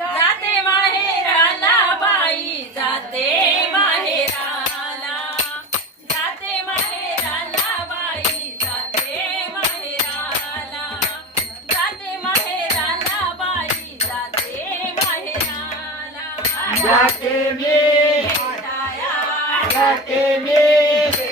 जाते माहेराला बाई जाते माहेराला. जाते माहेराला बाई जाते माहेराला. जाते माहेराला बाई जाते माहेराला. जाते मी. जाते मी.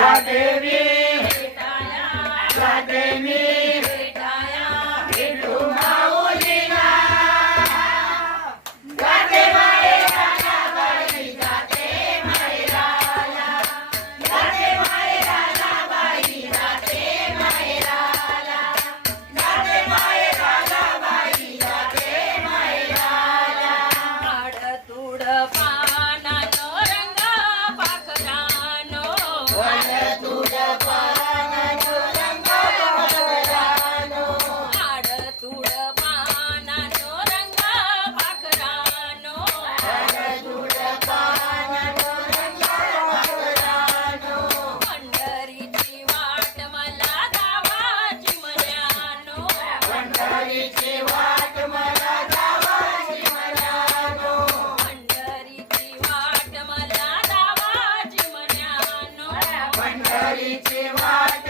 Ladevi, Ladevi. to Ichi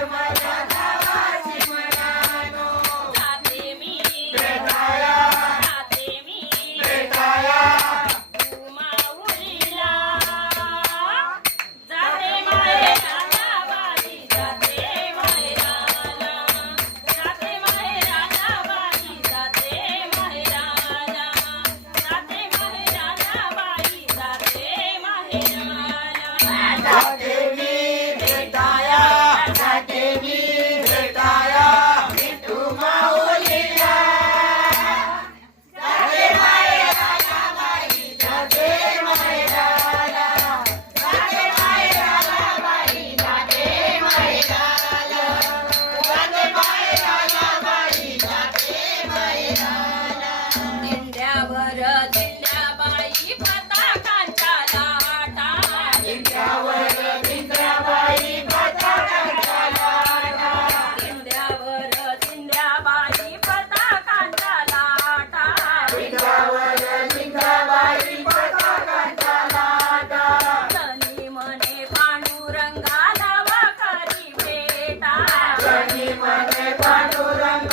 Jani Mane Panduranga.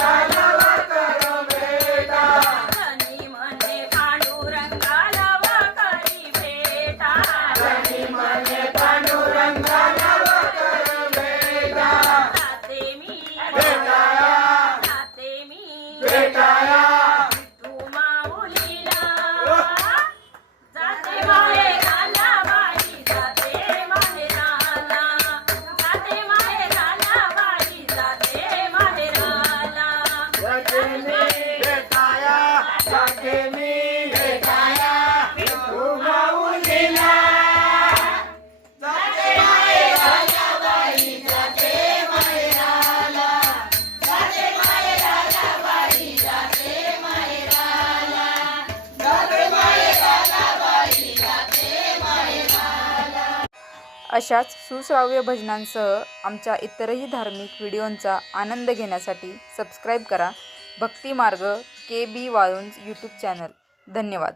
अशाच सुश्राव्य भजनांसह आमच्या इतरही धार्मिक व्हिडिओंचा आनंद घेण्यासाठी सबस्क्राईब करा. Bhakti Marg K B Walunj YouTube channel. धन्यवाद.